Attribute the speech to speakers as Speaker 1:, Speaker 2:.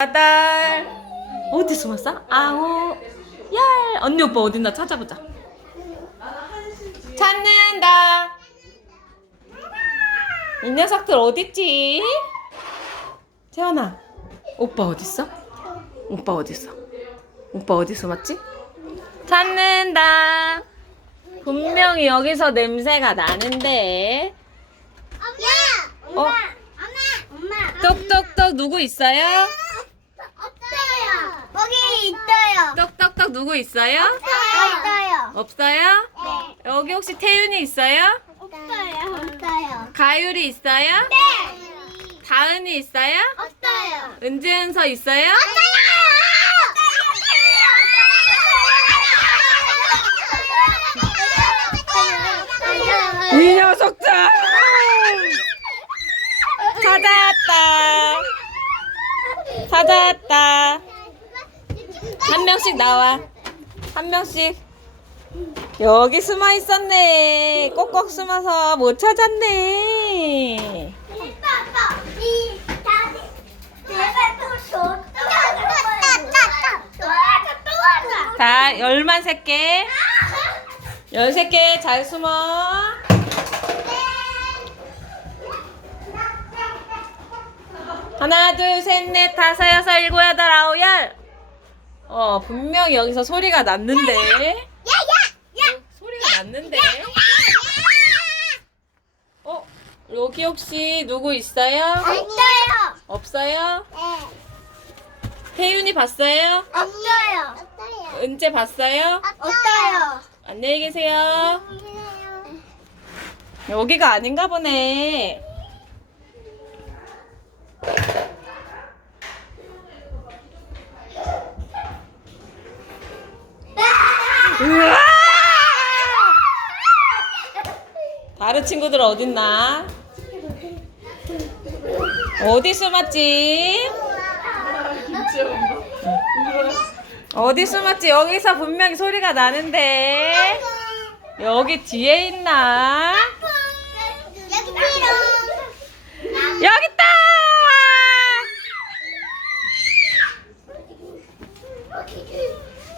Speaker 1: 여덟 어디 숨었어? 아홉 열 언니 오빠 어딨나 찾아보자 찾는다 이 녀석들 어딨지? 재현아 오빠 어딨어? 오빠 어딨어? 오빠 어디 숨었지? 찾는다 분명히 여기서 냄새가 나는데
Speaker 2: 엄마!
Speaker 1: 어?
Speaker 2: 엄마! 엄마!
Speaker 1: 똑똑똑 누구 있어요?
Speaker 2: 있어요.
Speaker 1: 똑똑똑 누구 있어요?
Speaker 2: 없어요.
Speaker 1: 없어요?
Speaker 2: 네.
Speaker 1: 여기 혹시 태윤이 있어요?
Speaker 2: 없어요. 없어요.
Speaker 1: 가율이 있어요?
Speaker 2: 네.
Speaker 1: 다은이 있어요?
Speaker 2: 없어요.
Speaker 1: 은지 은서 있어요? 이 녀석들! 찾았다. 찾았다. 한 명씩 나와. 한 명씩. 여기 숨어 있었네. 꼭꼭 숨어서 못 찾았네. 자, 열만 셀게. 열세 개 잘 숨어. 하나, 둘, 셋, 넷, 다섯, 여섯, 일곱, 여덟, 아홉, 열. 어, 분명히 여기서 소리가 났는데. 소리가 났는데. 어, 여기 혹시 누구 있어요? 없어요? 태윤이 봤어요? 은재 봤어요? 안녕히 계세요. 여기가 아닌가 보네. 다른 친구들 어딨나? 어디 숨었지? 어디 숨었지? 여기서 분명히 소리가 나는데 여기 뒤에 있나?